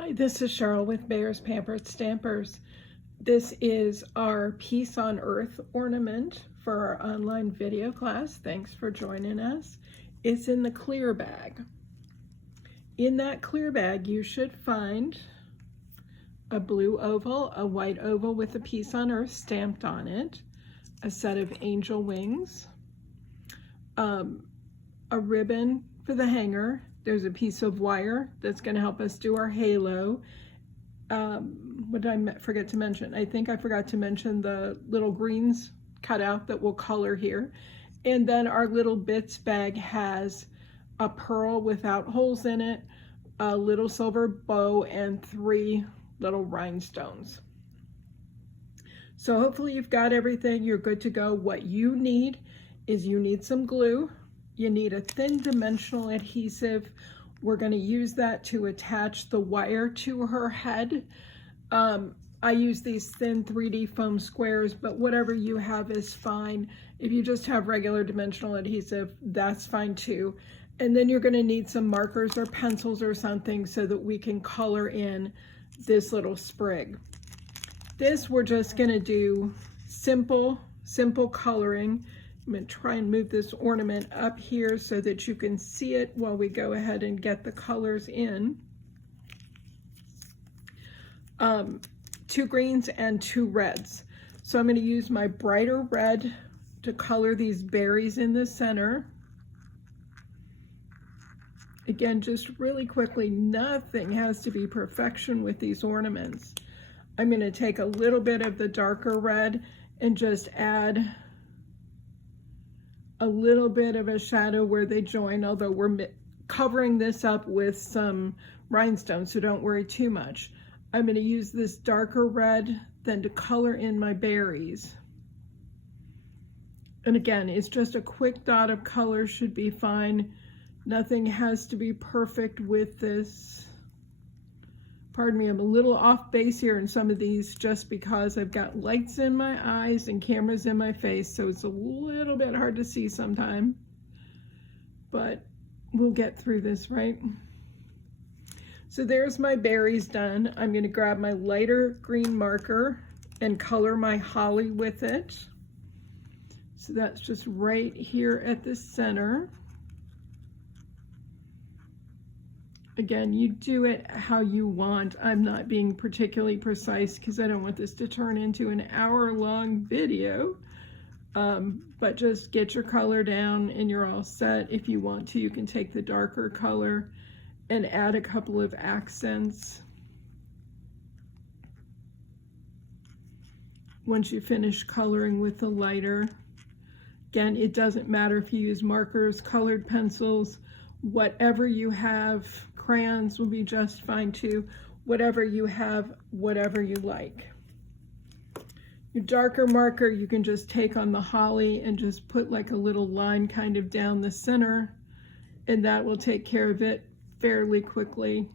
Hi, this is Cheryl with Bears Pampered Stampers. This is our Peace on Earth ornament for our online video class. Thanks for joining us. It's in the clear bag. In that clear bag, you should find a blue oval, a white oval with a Peace on Earth stamped on it, a set of angel wings, a ribbon for the hanger. There's a piece of wire that's going to help us do our halo. What did I forget to mention? I think I forgot to mention the little greens cut out that will color here. And then our little bits bag has a pearl without holes in it, a little silver bow, and 3 little rhinestones. So hopefully you've got everything. You're good to go. What you need is you need some glue. You need a thin dimensional adhesive. We're going to use that to attach the wire to her head. I use these thin 3D foam squares, but whatever you have is fine. If you just have regular dimensional adhesive, that's fine too. And then you're going to need some markers or pencils or something so that we can color in this little sprig. This we're just going to do simple coloring. I'm going to try and move this ornament up here so that you can see it while we go ahead and get the colors in. 2 greens and 2 reds. So I'm going to use my brighter red to color these berries in the center. Again, just really quickly, nothing has to be perfection with these ornaments. I'm going to take a little bit of the darker red and just add a little bit of a shadow where they join, although we're covering this up with some rhinestones, so don't worry too much. I'm going to use this darker red then to color in my berries. And again, it's just a quick dot of color, should be fine. Nothing has to be perfect with this. Pardon me, I'm a little off base here in some of these just because I've got lights in my eyes and cameras in my face, so it's a little bit hard to see sometime. But we'll get through this, right? So there's my berries done. I'm going to grab my lighter green marker and color my holly with it. So that's just right here at the center. Again, you do it how you want. I'm not being particularly precise because I don't want this to turn into an hour-long video. But just get your color down and you're all set. If you want to, you can take the darker color and add a couple of accents. Once you finish coloring with the lighter. Again, it doesn't matter if you use markers, colored pencils, whatever you have. Crayons will be just fine too. Whatever you have, whatever you like. Your darker marker, you can just take on the holly and just put like a little line kind of down the center, and that will take care of it fairly quickly.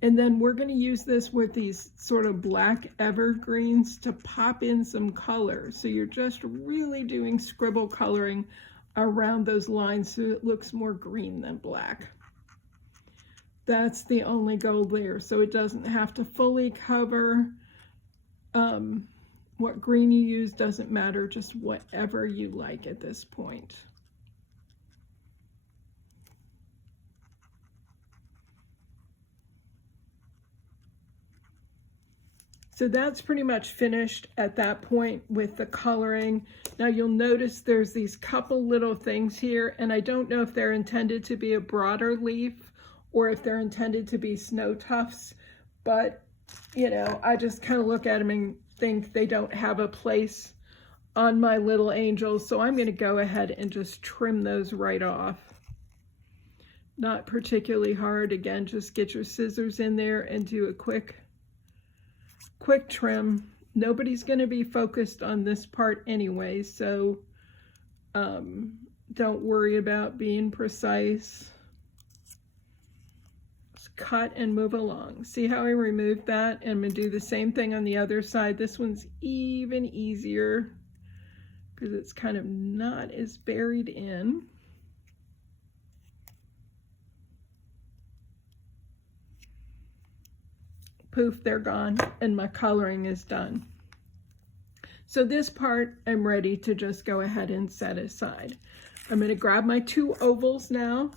And then we're going to use this with these sort of black evergreens to pop in some color. So you're just really doing scribble coloring around those lines so it looks more green than black. That's the only goal there, so it doesn't have to fully cover. What green you use doesn't matter, just whatever you like at this point. So that's pretty much finished at that point with the coloring. Now you'll notice there's these couple little things here, and I don't know if they're intended to be a broader leaf or if they're intended to be snow tufts, but you know, I just kind of look at them and think they don't have a place on my little angels, so I'm going to go ahead and just trim those right off. Not particularly hard. Again, just get your scissors in there and do a quick trim. Nobody's going to be focused on this part anyway, so don't worry about being precise. Just cut and move along. See how I removed that? And I'm going to do the same thing on the other side. This one's even easier because it's kind of not as buried in. poof, they're gone, and my coloring is done. So this part I'm ready to just go ahead and set aside. I'm going to grab my 2 ovals now.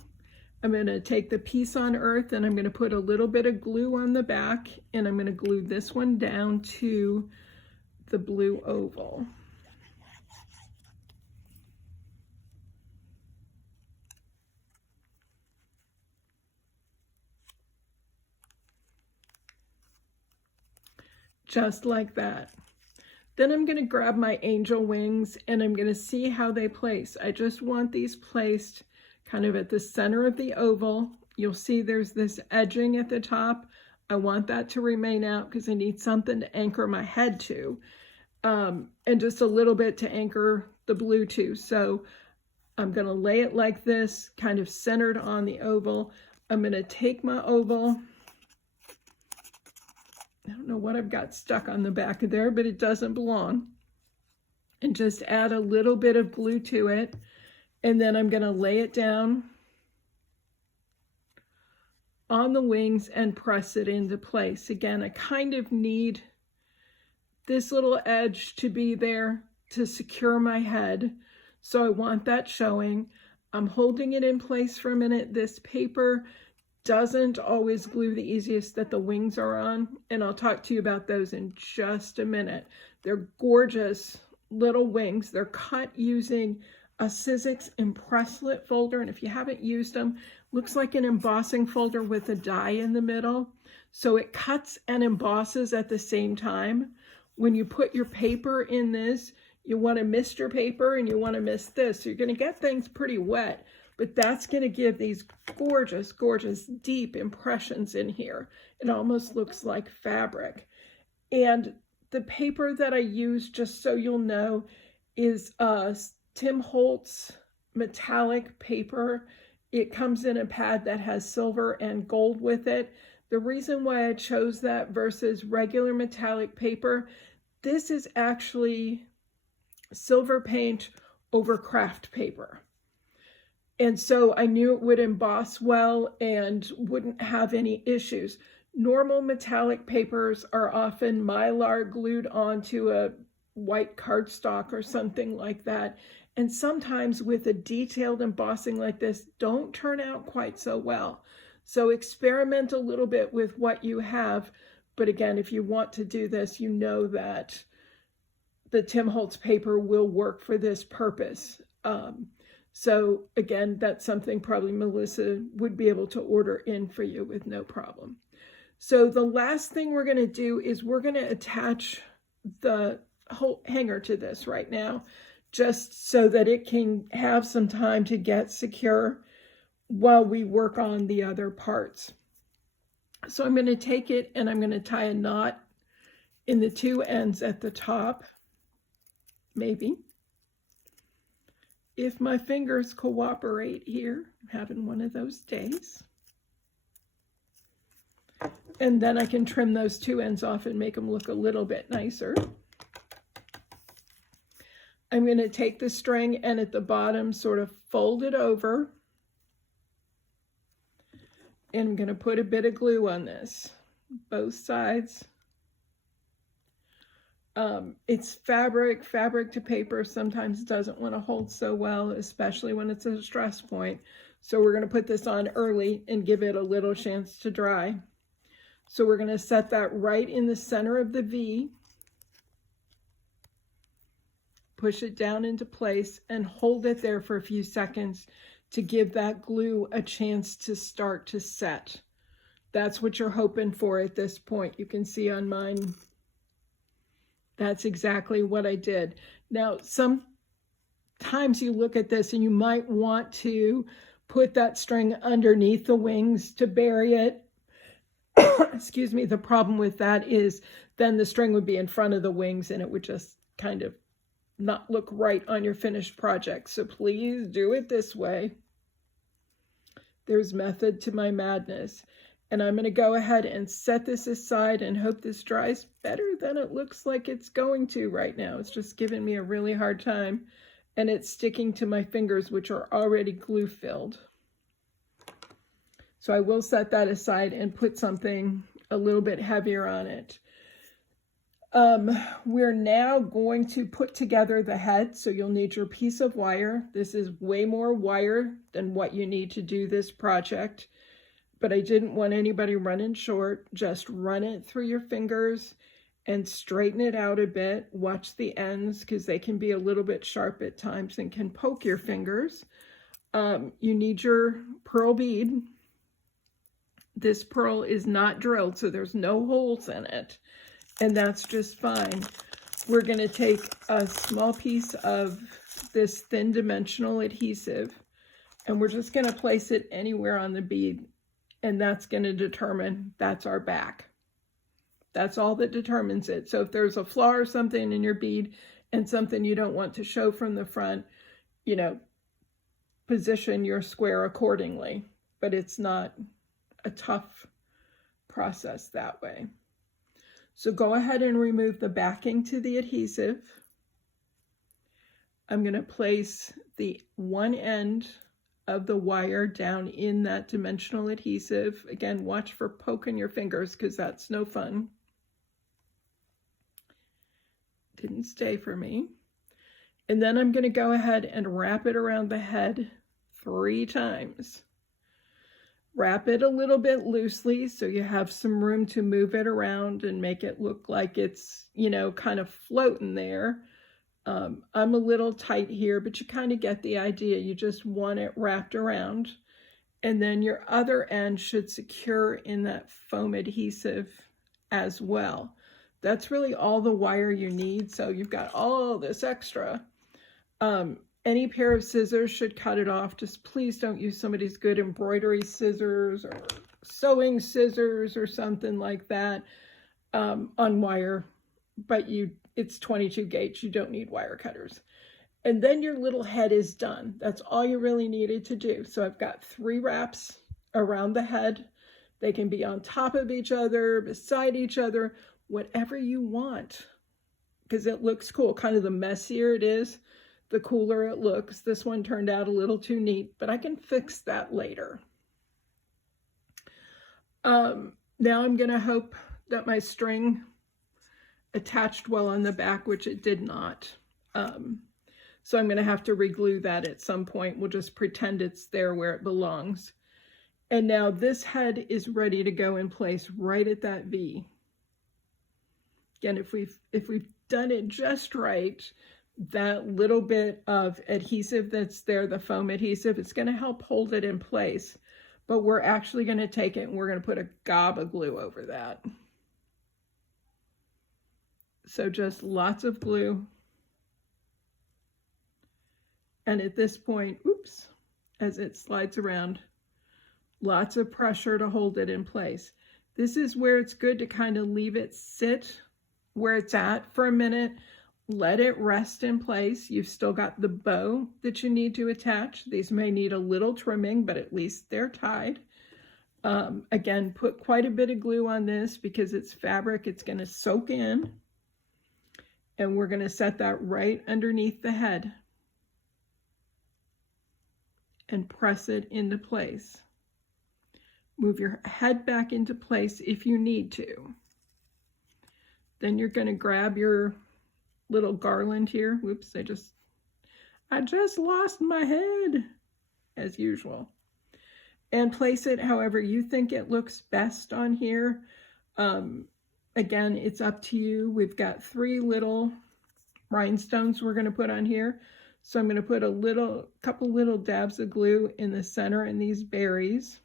I'm going to take the piece on earth and I'm going to put a little bit of glue on the back, and I'm going to glue this one down to the blue oval. Just like that. Then I'm going to grab my angel wings and I'm going to see how they place. I just want these placed kind of at the center of the oval. You'll see there's this edging at the top. I want that to remain out because I need something to anchor my head to, and just a little bit to anchor the blue to. So I'm going to lay it like this, kind of centered on the oval. I'm going to take my oval. I don't know what I've got stuck on the back of there, but it doesn't belong. And just add a little bit of glue to it. And then I'm going to lay it down on the wings and press it into place. Again, I kind of need this little edge to be there to secure my head. So I want that showing. I'm holding it in place for a minute. This paper doesn't always glue the easiest that the wings are on, and I'll talk to you about those in just a minute. They're gorgeous little wings. They're cut using a Sizzix Impresslit folder, and if you haven't used them, looks like an embossing folder with a die in the middle. So it cuts and embosses at the same time. When you put your paper in this, you want to mist your paper and you want to mist this. So you're going to get things pretty wet. But that's going to give these gorgeous, gorgeous, deep impressions in here. It almost looks like fabric. And the paper that I use, just so you'll know, is Tim Holtz metallic paper. It comes in a pad that has silver and gold with it. The reason why I chose that versus regular metallic paper, this is actually silver paint over craft paper. And so I knew it would emboss well and wouldn't have any issues. Normal metallic papers are often Mylar glued onto a white cardstock or something like that. And sometimes with a detailed embossing like this, don't turn out quite so well. So experiment a little bit with what you have. But again, if you want to do this, you know that the Tim Holtz paper will work for this purpose. So again, that's something probably Melissa would be able to order in for you with no problem. So the last thing we're going to do is we're going to attach the whole hanger to this right now, just so that it can have some time to get secure while we work on the other parts. So I'm going to take it and I'm going to tie a knot in the 2 ends at the top, maybe. If my fingers cooperate here, I'm having one of those days. And then I can trim those 2 ends off and make them look a little bit nicer. I'm going to take the string and at the bottom sort of fold it over. And I'm going to put a bit of glue on this, both sides. It's fabric to paper sometimes doesn't want to hold so well, especially when it's a stress point. So we're going to put this on early and give it a little chance to dry. So we're going to set that right in the center of the V, push it down into place and hold it there for a few seconds to give that glue a chance to start to set. That's what you're hoping for at this point. You can see on mine, that's exactly what I did. Now, sometimes you look at this and you might want to put that string underneath the wings to bury it. Excuse me. The problem with that is then the string would be in front of the wings and it would just kind of not look right on your finished project. So please do it this way. There's method to my madness. And I'm going to go ahead and set this aside and hope this dries better than it looks like it's going to right now. It's just giving me a really hard time. And it's sticking to my fingers, which are already glue filled. So I will set that aside and put something a little bit heavier on it. We're now going to put together the head, so you'll need your piece of wire. This is way more wire than what you need to do this project, but I didn't want anybody running short. Just run it through your fingers and straighten it out a bit. Watch the ends because they can be a little bit sharp at times and can poke your fingers. You need your pearl bead. This pearl is not drilled, so there's no holes in it. And that's just fine. We're going to take a small piece of this thin dimensional adhesive, and we're just going to place it anywhere on the bead, and that's going to determine that's our back. That's all that determines it. So if there's a flaw or something in your bead and something you don't want to show from the front, you know, position your square accordingly. But it's not a tough process that way. So go ahead and remove the backing to the adhesive. I'm going to place the one end of the wire down in that dimensional adhesive. Again, watch for poking your fingers because that's no fun. Didn't stay for me. And then I'm going to go ahead and wrap it around the head 3 times. Wrap it a little bit loosely so you have some room to move it around and make it look like it's, you know, kind of floating there. I'm a little tight here, but you kind of get the idea. You just want it wrapped around. And then your other end should secure in that foam adhesive as well. That's really all the wire you need. So you've got all this extra. Any pair of scissors should cut it off. Just please don't use somebody's good embroidery scissors or sewing scissors or something like that on wire. But it's 22 gauge. You don't need wire cutters. And then your little head is done. That's all you really needed to do. So I've got 3 wraps around the head. They can be on top of each other, beside each other, whatever you want, because it looks cool. Kind of the messier it is, the cooler it looks. This one turned out a little too neat, but I can fix that later. Now I'm going to hope that my string attached well on the back, which it did not. So I'm going to have to reglue that at some point. We'll just pretend it's there where it belongs. And now this head is ready to go in place right at that V. Again, if we've done it just right, that little bit of adhesive that's there, the foam adhesive, it's going to help hold it in place. But we're actually going to take it and we're going to put a gob of glue over that. So just lots of glue. And at this point, oops, as it slides around, lots of pressure to hold it in place. This is where it's good to kind of leave it sit where it's at for a minute. Let it rest in place. You've still got the bow that you need to attach. These may need a little trimming, but at least they're tied. Again, put quite a bit of glue on this because it's fabric. It's going to soak in. And we're going to set that right underneath the head and press it into place. Move your head back into place if you need to. Then you're going to grab your little garland here. Whoops, I just lost my head, as usual. And place it however you think it looks best on here. Again, it's up to you. We've got 3 little rhinestones we're going to put on here. So I'm going to put a couple little dabs of glue in the center in these berries.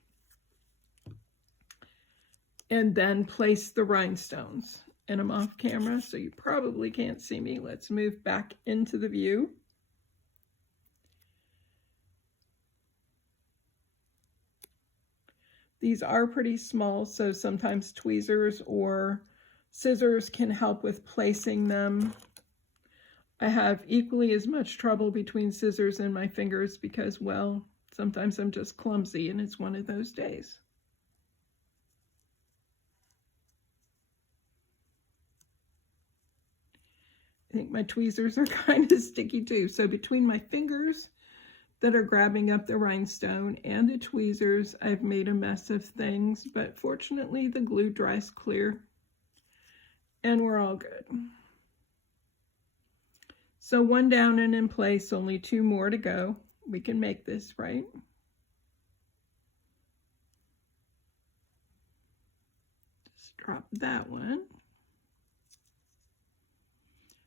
And then place the rhinestones. And I'm off camera, so you probably can't see me. Let's move back into the view. These are pretty small, so sometimes tweezers or scissors can help with placing them. I have equally as much trouble between scissors and my fingers because, well, sometimes I'm just clumsy and it's one of those days. I think my tweezers are kind of sticky too. So between my fingers that are grabbing up the rhinestone and the tweezers. I've made a mess of things, but fortunately the glue dries clear and we're all good. So one down and in place, only 2 more to go. We can make this, right? Just drop that one.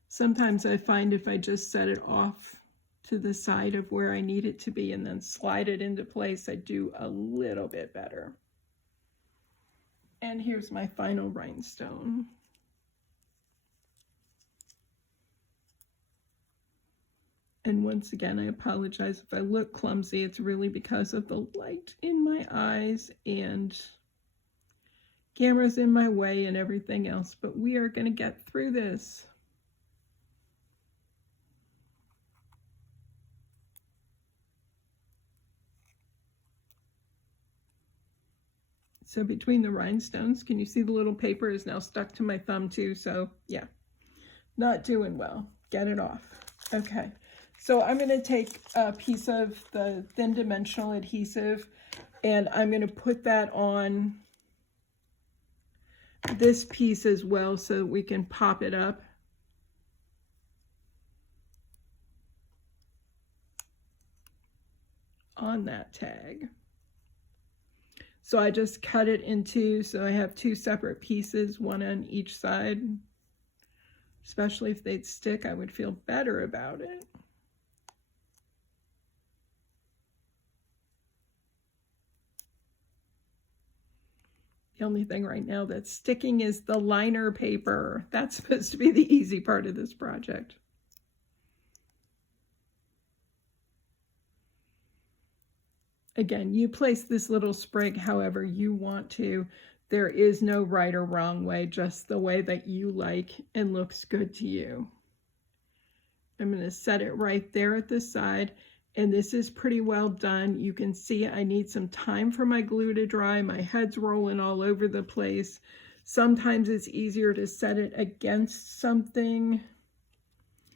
Sometimes I find if I just set it off to the side of where I need it to be and then slide it into place, I do a little bit better. And here's my final rhinestone. And once again, I apologize if I look clumsy. It's really because of the light in my eyes and cameras in my way and everything else, but we are going to get through this. So between the rhinestones, can you see the little paper is now stuck to my thumb too? So yeah, not doing well. Get it off. Okay, so I'm going to take a piece of the thin dimensional adhesive and I'm going to put that on this piece as well so that we can pop it up. On that tag. So I just cut it in 2, so I have 2 separate pieces, one on each side. Especially if they'd stick, I would feel better about it. The only thing right now that's sticking is the liner paper. That's supposed to be the easy part of this project. Again, you place this little sprig however you want to. There is no right or wrong way, just the way that you like and looks good to you. I'm going to set it right there at the side, and this is pretty well done. You can see I need some time for my glue to dry. My head's rolling all over the place. Sometimes it's easier to set it against something.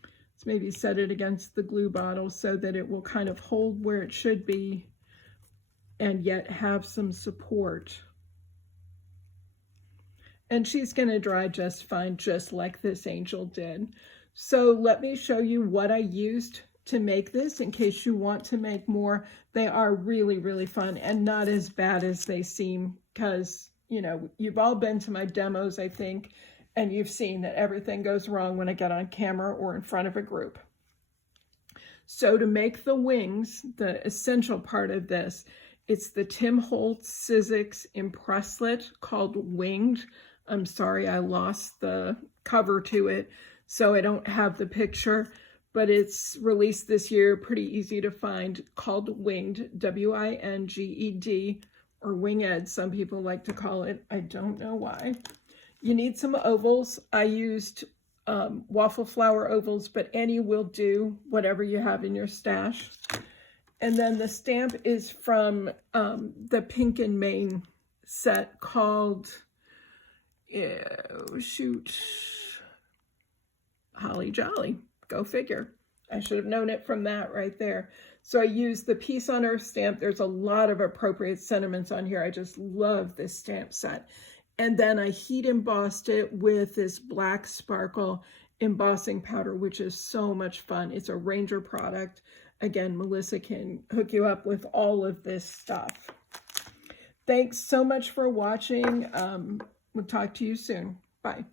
Let's maybe set it against the glue bottle so that it will kind of hold where it should be and yet have some support. And she's going to dry just fine, just like this angel did. So let me show you what I used to make this in case you want to make more. They are really, really fun and not as bad as they seem because, you know, you've all been to my demos, I think, and you've seen that everything goes wrong when I get on camera or in front of a group. So to make the wings, the essential part of this, it's the Tim Holtz Sizzix Impresslet called Winged. I'm sorry, I lost the cover to it, so I don't have the picture, but it's released this year, pretty easy to find, called Winged, W-I-N-G-E-D, or Winged, some people like to call it. I don't know why. You need some ovals. I used waffle flower ovals, but any will do, whatever you have in your stash. And then the stamp is from the Pink and Main set called, Holly Jolly. Go figure. I should have known it from that right there. So I used the Peace on Earth stamp. There's a lot of appropriate sentiments on here. I just love this stamp set. And then I heat embossed it with this black sparkle embossing powder, which is so much fun. It's a Ranger product. Again, Melissa can hook you up with all of this stuff. Thanks so much for watching. We'll talk to you soon. Bye.